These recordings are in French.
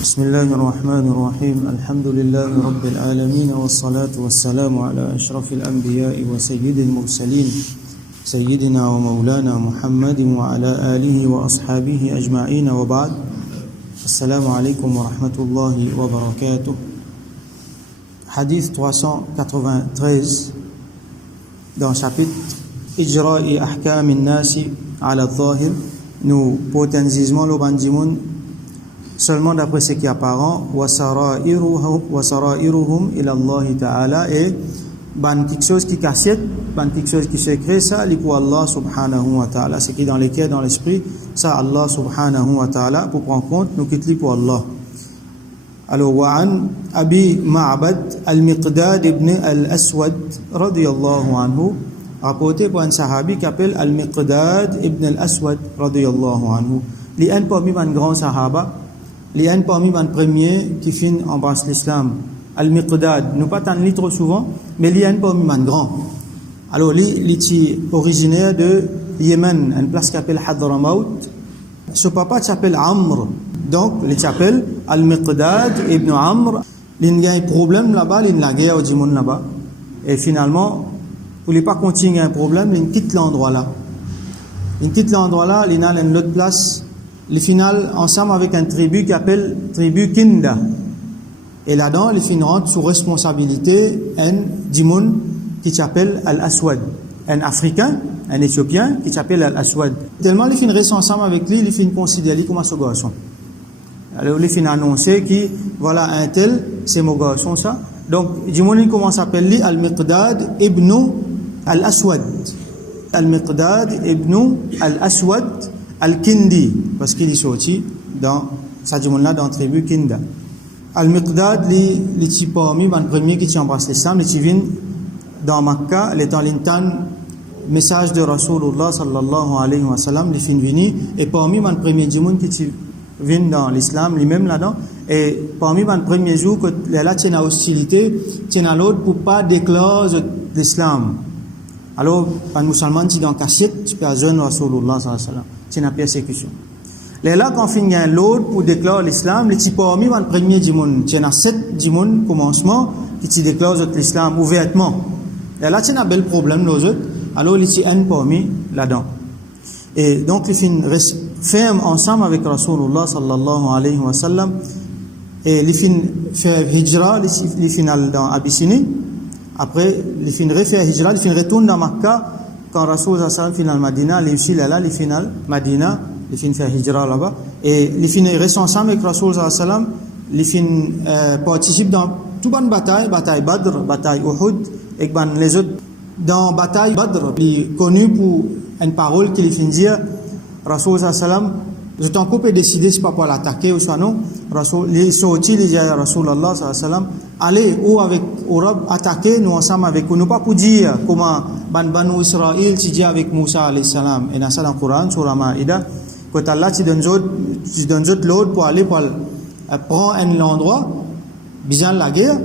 بسم الله الرحمن الرحيم الحمد لله رب العالمين والصلاة والسلام على أشرف الأنبياء وسيد المرسلين سيدنا ومولانا محمد وعلى آله وأصحابه أجمعين وبعد السلام عليكم ورحمة الله وبركاته. Hadith 393 dans le chapitre Ijra'i ahkam an-nasi ala al-zahir, nous potentisons le bandimoun seulement d'après ce qui est apparent, wa sara'iruhum ila Allah ta'ala, et ban quelque chose qui cassette, ban quelque chose qui secret, ça li pour Allah subhanahu wa ta'ala, ce qui est dans les cœurs, dans l'esprit, ça Allah subhanahu wa ta'ala pour prendre compte, nous quitte li pour Allah. Alors wa an Abi Ma'bad al-Miqdad ibn al-Aswad radiyallahu anhu, rapporté par un sahabi qui appelle al-Miqdad ibn al-Aswad radiyallahu anhu, li un parmi les grands sahaba, li un parmi les premiers qui fin embrasse l'islam. Al-Miqdad, nous pas tant li trop souvent, mais li un parmi les grands. Alors li est originaire de Yémen, une place qui s'appelle Hadramaut. Son papa s'appelle Amr, donc il s'appelle Al-Miqdad ibn Amr. Il y a un problème là-bas, il y a la guerre au Djimoun là-bas, et finalement pour ne pas continuer un problème, il quitte l'endroit là. Il quitte l'endroit là, il y a une autre place. Le final ensemble avec un tribu qui appelle tribu Kinda, et là-dedans les fins rentrent sous responsabilité un djimoun qui s'appelle Al-Aswad, un Africain, un Éthiopien qui s'appelle Al-Aswad. Tellement les fins restent ensemble avec lui, les fins considèrent lui comme un garçon. Alors les fins annoncent que voilà un tel, c'est mon garçon ça. Donc djimoun il commence à appeler Al-Miqdad ibn Al-Aswad, Al-Miqdad ibn Al-Aswad Al-Kindi, parce qu'il est sorti dans sa djimoun-là dans la tribu Kinda. Al-Miqdad, les petits parmi les premiers qui embrassent l'islam, les petits viennent dans Makkah, les temps l'intan message de Rasulullah sallallahu alayhi wa sallam, les fins venus, et parmi les premiers djimoun qui viennent dans l'islam, lui-même là-dedans, et parmi les premiers jours, que là, il y a hostilité, il y a l'autre pour ne pas déclarer l'islam. Alors, les musulmans qui sont dans cassette, tu peux jeune Rasulullah sallallahu alayhi wa sallam. C'est une persécution. Là, quand on finit l'autre pour déclarer l'islam, les petits parmi les premiers djimoun, il y a 7 djimoun commencement qui déclarent l'islam ouvertement. Et là, il y a un bel problème, les autres. Alors, il y a un parmi là-dedans. Et donc, les fins restent fermes ensemble avec Rasulullah sallallahu alayhi wa sallam. Et les fins font hijra, les fins dans Abyssinie. Après, les fins refait hijra, les fins retournent dans Makkah. Quand Rasul sallallahu alayhi wa sallam finit Madina, les filles là, les finales Madina, les filles fait hijra là-bas, et les filles restent ensemble avec Rasul sallallahu alayhi wa sallam, les filles participent dans toutes les batailles, bataille Badr, bataille Uhud, et les autres dans bataille Badr, ils sont connus pour une parole qui les filles dire, Rasul sallallahu alayhi wa sallam, je t'en coupe et décider c'est pas pour l'attaquer ou ça non, Rasul, les sortis, les dire Rasulullah sallallahu alayhi wa sallam, allez ou avec Arab attaquer nous ensemble avec nous, pas pour dire comment Banu Israël tu dis avec Moussa alayhi salam, et dans ça dans le Coran sur la Maïda que Allah tu donnes autres l'autre pour aller pour prendre un endroit bizarre la guerre.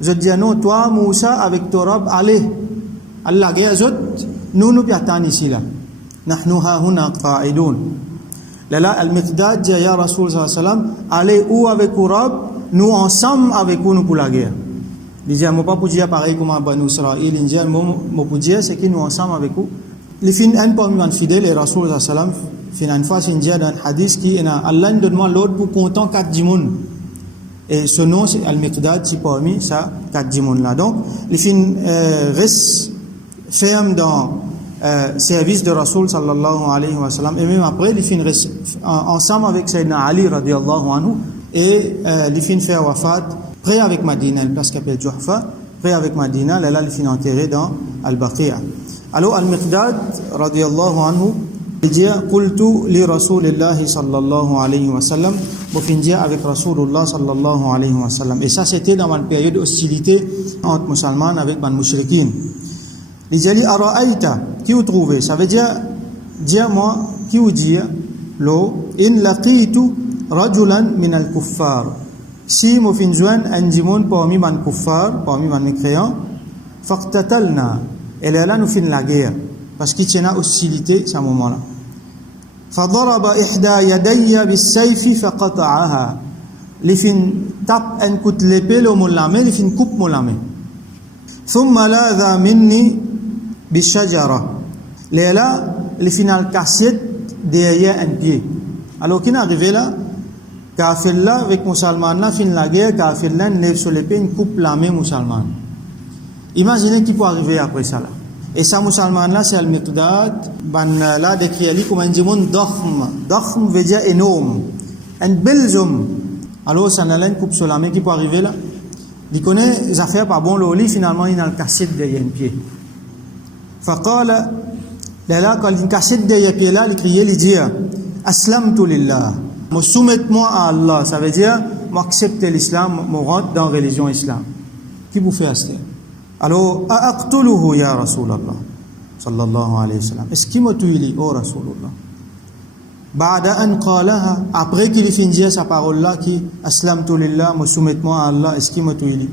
Je dis non, toi Moussa avec Torab allez à la guerre nous attendons ici là nahnu hahuna qa'idun. Là Al-Miqdad dit ya Rasul sallallahu alayhi wa sallam, allez ou avec Arab, nous ensemble avec nous pour la guerre. Il dit moi pas pour dire pareil comme Banu Israël, il dit moi pour dire c'est que nous ensemble avec vous. Les fins un parmi les fidèles et Rasul sallallahu alayhi wa sallam une fois il dit dans un hadith qui Allah nous demande l'autre pour compter 4 djimoun. Et ce nom c'est Al-Miqdad, c'est parmi ça 4 djimoun là. Donc les fins restent fermes dans service de Rasul sallallahu alayhi wa sallam, et même après les fins restent ensemble avec Sayyidina Ali radiyallahu anhu, et les fins faire wafat près avec Madina, une place qui s'appelle Juhfa, près avec Madina, là les fins enterrés dans Al-Baqi'a. Alors Al-Miqdad radiyallahu anhu il dit qultu li Rasulillahi sallallahu alayhi wa sallam, pour finir avec Rasulullah sallallahu alayhi wa sallam, et ça c'était dans une période d'hostilité entre musulmans avec les mushrikin. Il dit ara'aita, qui vous trouvez, ça veut dire dis-moi, qui vous dit lo in laqitu rajulan min al-kuffar, si mo fin joindre un djimoun parmi les kuffar, parmi les mécréants, faqtatalna, et là nous fin la guerre parce qu'il y a une hostilité à ce moment là. فضرب إحدى يدي بالسيف فقطعها. li fin tap en coup l'épée le mon lame li fin coupe mon lame thumma ladha minni bishajara là li final cassette derrière un pied. Alors qu'il est arrivé là, kafir là avec musulman là fin la guerre, kafir là lève sur l'épée une coupe la main musulman. Imaginez qui peut arriver après ça là. Et ça musulman là c'est al-Miqdad ban là décrit lui comme un démon dakhm veut dire énorme, un bel homme. Alors ça n'a une coupe sur la main qui peut arriver là. Il connaît les affaires pas bon le lit finalement il a le cassette derrière un pied. Faqala là quand il cassette derrière pied là il criait il dit aslamtu lillah, me soumettez-moi à Allah, ça veut dire m'accepter l'islam, me rentre dans la religion islam. Qui vous fait acheter? Alors aqtuluhu ya Rasulallah sallallahu alayhi wa sallam, est-ce qu'il m'a tué oh Rasulullah ba'da an qalaha, après qu'il finit dire sa parole là qui aslamtu lillah, me soumettez-moi à Allah, est-ce qu'il m'a tué?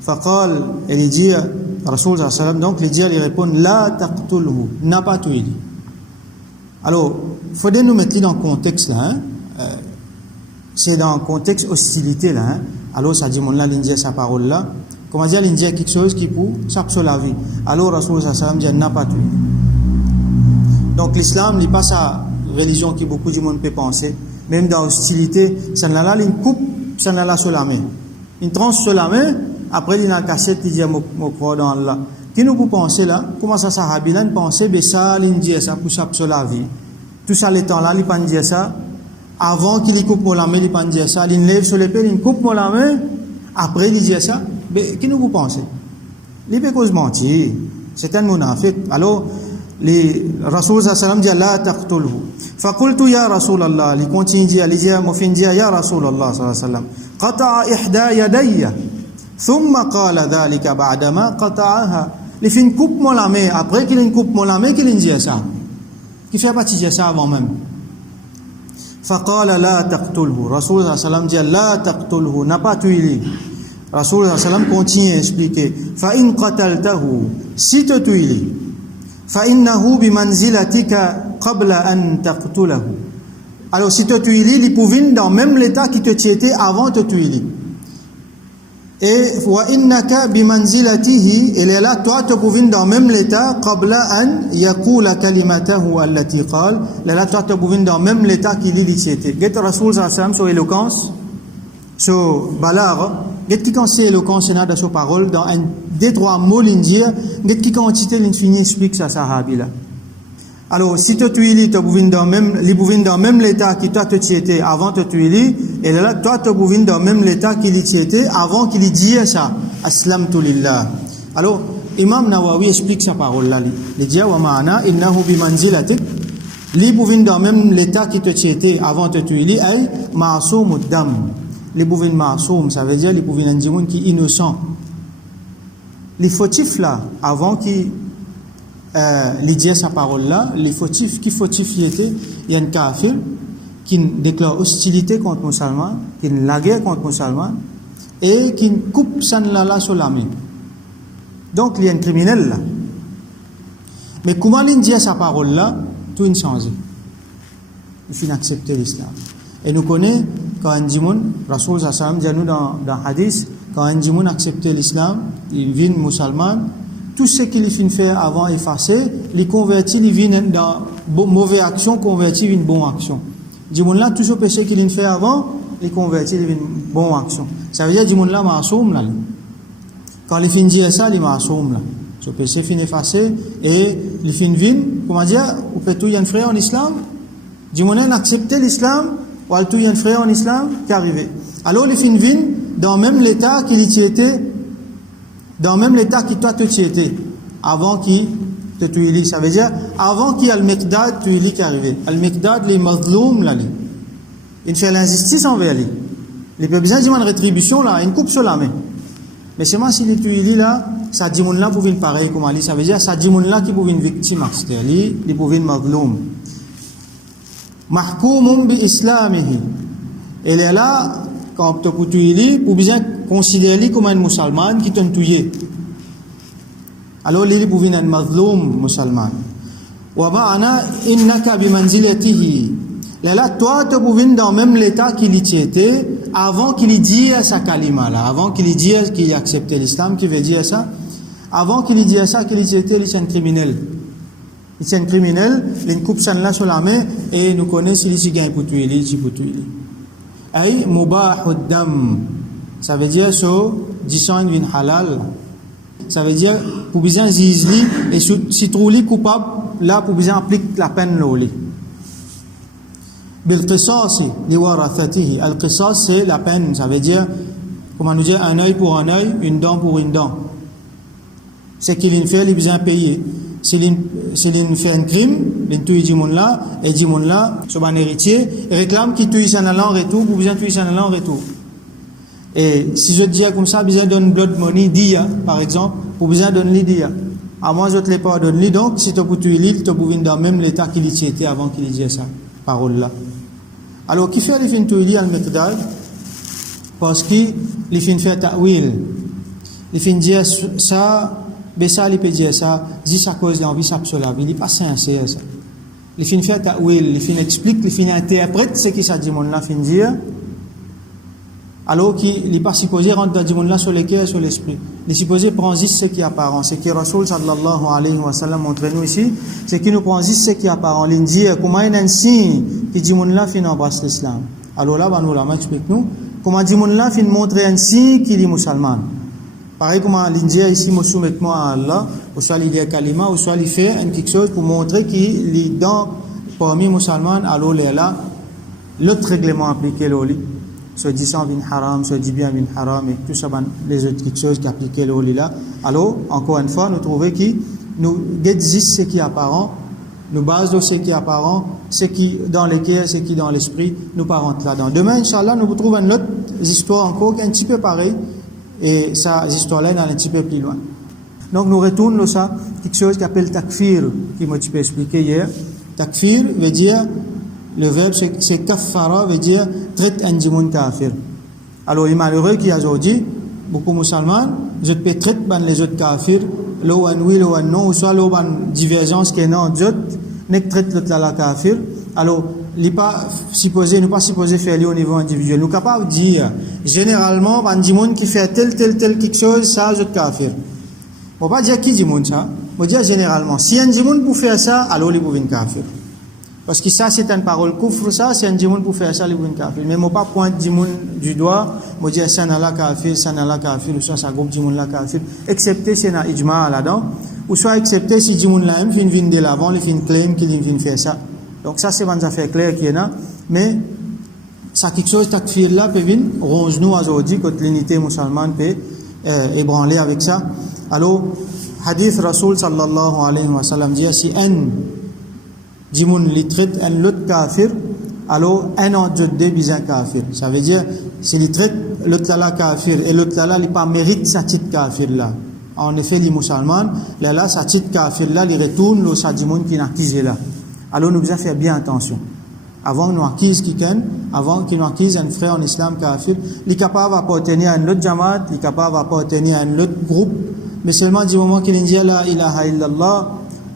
Faqal, il dit Rasul sallallahu alayhi wa sallam, donc il dit il répond la taqtulhu, n'a pas tué. Alors, il faudrait nous mettre dans le contexte là. C'est dans le contexte hostilité là. Alors, ça dit, mon là, l'Indien, sa parole là. Comment dire, l'Indien, quelque chose qui peut s'absoler la vie. Alors, Rasul sallam dit, n'a pas tué. Donc, l'islam n'est pas sa religion qui beaucoup de monde peut penser. Même dans l'hostilité, ça n'a là, une coupe, ça n'a là sur la main. Une tranche sur la main, après, il a une cassette, il dit, mon croix dans Allah. Qui nous peut penser là, comment ça sahabi là, penser, ben ça, l'Indien, ça pour s'absoler la vie. Tout ça, les temps là, il peut dire ça. Avant qu'il coupe mon la main, il peut dire ça. Il lève sur l'épée, il coupe mon la main. Après, il dit ça. Mais qui nous vous pensez? Il peut cause mentir. C'est un munafiq. Alors, les Rasul sallam dit la taqtulhu. Faqultu ya Rasulallah. Il continue dire, il dit, mofin dit ya Rasulallah sallam. Qata'a ihda yadayya. Thumma qala dhalika ba'dama qata'aha. Il fait une coupe mon la main. Après qu'il coupe mon la main, qu'il dit ça. Qui fait partie de ça avant même. Faqala la taqtulhu. Rasul sallam dit la taqtulhu, n'a pas tué. Rasul sallam continue à expliquer. Fa in qataltahu, si tu tué. Fa innahu bi manzilatika qabla an taqtulahu. Alors si tu tué, il pouvait dans même l'état qui te tiétait avant de tuer. Et wa innaka bi manzilatihi, et là toi tu pouvais dans même l'état qabla an yaqula kalimatahu allati qala, là toi tu pouvais dans même l'état qu'il dit était. Get Rasul sallam sur éloquence, sur balagh, get qui quand c'est éloquence c'est dans sa parole dans un des trois mots l'indien, get qui quantité l'infini explique ça sahabi là. Alors si tu tuilis tu pouvais dans même l'état qui toi tu étais avant de tuilis, et là toi tu pouvais dans même l'état qu'il était avant qu'il dise ça aslamtu lillah. Alors Imam Nawawi explique sa parole là, il dit wa ma'ana innahu bi manzilatik, li pouvait dans même l'état qui te était avant de tuilis ay ma'sumud dam. Les pouvait ma'soum, ça veut dire les pouvait un djimoun qui innocent. Les fautifs là avant qui il dit sa parole là, les fautifs qui il était, il y a un kafir qui déclare hostilité contre les musulmans, qui la guerre contre les musulmans et qui coupe san là sur la main. Donc il y a un criminel là. Mais comment il dit sa parole là, tout est changé. Il faut accepter l'islam. Et nous connaissons quand un djimoun, Rasul sallam dit nous dans hadith, quand un djimoun accepte l'islam, il vient musulman. Tout ce qu'il finit faire avant effacer, il convertit, il vient dans mauvaise action, convertit une bonne action. Dimoun là, tout ce péché qu'il fait avant, il convertit, il vient une bonne action. Ça veut dire Dimoun là, ma'soum là. Quand il finit dire ça, il est ma'soum là. Ce péché finit effacé et il finit vin, comment dire, ou peut-être il y a un frère en islam, Dimoun là, accepté l'islam, ou il y a un frère en islam qui est arrivé. Alors il finit vin dans même l'état qu'il y était. Dans même l'état qui toi tu étais avant qu'il te tuili, ça veut dire avant qu'il y a le Miqdad tuili qui est arrivé. Le Miqdad les mazloum là, il fait l'injustice envers lui. Il peut besoin d'une rétribution là, une coupe sur la main. Mais c'est moi si les tuili là, ça dit mon là pour une pareil comme Ali, ça veut dire ça dit mon là qui pour une victime c'est lui, il pour une mazloum. Mahkoum bi islamihi. Et là quand tu peux tuili pour bien considérer comme un musulman qui t'a tué. Alors il pouvait être mazloum musulman. Wa ma'ana innaka bi manzilatihi, Là, toi, tu pouvais dans même l'état qu'il y était avant qu'il y dise sa kalima là, avant qu'il y dise qu'il acceptait l'islam, qui veut dire ça. Avant qu'il y dise ça, qu'il y était, il est un criminel. Il est un criminel, il coupe ça là sur la main et nous connaissons il y gagne pour tuer, il pour tuer. Ay mubahud dam, ça veut dire so disant une halal. Ça veut dire pour bien zizli et si trouve coupable là pour bien appliquer la peine loli. Bil-qisas li warathatihi. Al-qisas c'est la peine, ça veut dire comment nous dire un œil pour un œil, une dent pour une dent. C'est qu'il fait, il besoin payer. S'il fait un crime, il tue dit mon là et dit mon là, son héritier réclame qu'il tue ça en retour, pour besoin tuer ça en retour. Et si je dis comme ça, besoin donne blood money dia par exemple, pour besoin donner dia. À moi je te l'ai pas donné, donc si tu peux tuer l'île, tu peux dans même l'état qu'il y était avant qu'il dise ça parole là. Alors qui fait les fins tuer al-miqdad parce qu'il les fin fait ta'wil. Les fin dire ça ça il peut dire ça, dit ça cause l'envie ça absolument, il est pas sincère ça. Les fin fait ta'wil, les fin explique, les fin interprète ce qui ça dit mon là fin dire. Alors qu'il n'est pas supposé rentrer dans le monde sur le cœur et sur l'esprit. Il est supposé prendre juste ce qui est apparent. Ce que Rasoul sallallahu alayhi wa sallam montre nous ici, c'est qu'il nous prend juste ce qui est apparent. Il dit comment il y a un signe qui dit mon là fin embrasse l'islam. Alors là, nous la explique nous comment dit mon là fin montrer un signe qu'il est musulman. Pareil comme l'Indie ici me soumet moi à Allah, ou soit il dit kalima, ou soit il fait quelque chose pour montrer qu'il est dans parmi musulmans. Alors là, l'autre règlement appliqué là. Se dit ça bin haram, se dit bien bin haram et tout ça les autres choses qui appliquent le là. Alors encore une fois nous trouvons qui nous existe ce qui est apparent, nous base de ce qui est apparent, ce qui dans le cœur, ce qui dans l'esprit, nous parents là-dedans. Demain inchallah nous retrouvons une autre histoire encore qui est un petit peu pareil et ça histoire là est un petit peu plus loin. Donc nous retournons ça quelque chose qui appelle takfir qui m'a un petit peu expliqué hier. Takfir veut dire le verbe c'est kaffara veut dire traite un djimoun kafir. Alors il est malheureux qu'il y a aujourd'hui beaucoup de musulmans je peux traiter les autres kafirs l'eau en oui l'eau en non ou soit l'eau en divergence qui est non d'autres n'est traite l'autre la kafir. Alors il n'est pas supposé faire au niveau individuel. Nous sommes capables de dire généralement un djimoun qui fait tel quelque chose ça je kafir. On va pas dire qui djimoun ça, on va dire généralement si un djimoun pour faire ça alors il est kafir. Parce que ça c'est une parole kufr, ça c'est un djimoun pour faire ça les bouin kafir. Mais moi pas pointe djimoun du doigt, moi dire ça n'a la kafir, ou soit ça groupe djimoun la kafir, excepté c'est na ijma là-dedans, ou soit excepté si djimoun là même vient de l'avant, il vient claim qu'il vient faire ça. Donc ça c'est une affaire claire qui est là, mais ça quelque chose takfir là peut venir ronge nous aujourd'hui quand l'unité musulmane peut ébranler avec ça. Alors hadith Rasoul sallallahu alayhi wa sallam dit si un djimoun li traite un l'autre kafir alors un autre deux bizarre kafir, ça veut dire si li traite l'autre là kafir et l'autre là il pas mérite sa titre kafir là en effet les musulmans là sa titre kafir là il retourne le sa djimoun qui n'accuse là. Alors nous devons faire bien attention avant nous accuse quelqu'un, avant qu'il nous accuse un frère en islam kafir, il est capable d'appartenir à un autre jamaat, il est capable d'appartenir à un autre groupe, mais seulement du moment qu'il dit la ilaha illallah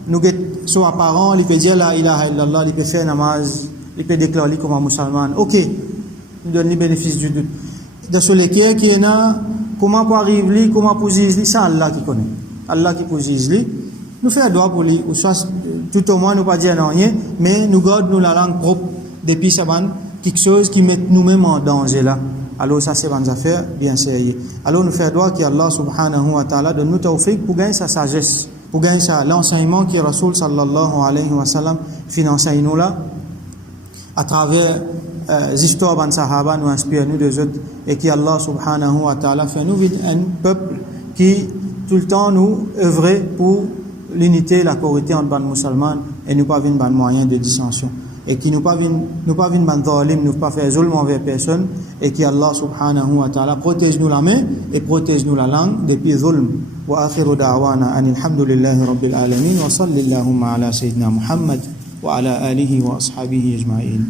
nous sont apparents, il peut dire la ilaha illallah, il peut faire namaz, il peut déclarer comme un musulman. Ok, nous donne les bénéfices du doute. Dans ce lequel qui est là, comment pour arriver, comment pour dire, c'est Allah qui connaît. Allah qui peut dire, nous faisons droit pour lui, ou soit tout au moins nous pas dire rien, mais nous gardons la langue propre depuis ça quelque chose qui met nous-mêmes en danger là. Alors ça c'est une affaire bien sérieux. Alors nous faisons droit qu'Allah subhanahu wa ta'ala donne nous tawfiq pour gagner sa sagesse. Pour gagner ça, l'enseignement que Rasoul sallallahu alayhi wa sallam enseigne nous là, à travers les histoires de Sahaba nous inspire nous des autres et que Allah subhanahu wa ta'ala fait nous un peuple qui tout le temps nous œuvrer pour l'unité, la cohésion entre les musulmans et nous pas venir ban moyen de dissension et qui nous pas venir ban zalim, nous pas faire zulm envers personne et que Allah subhanahu wa ta'ala protège nous la main et protège nous la langue depuis zulm. وآخر دعوانا أن الحمد لله رب العالمين وصل اللهم على سيدنا محمد وعلى آله وأصحابه أجمعين.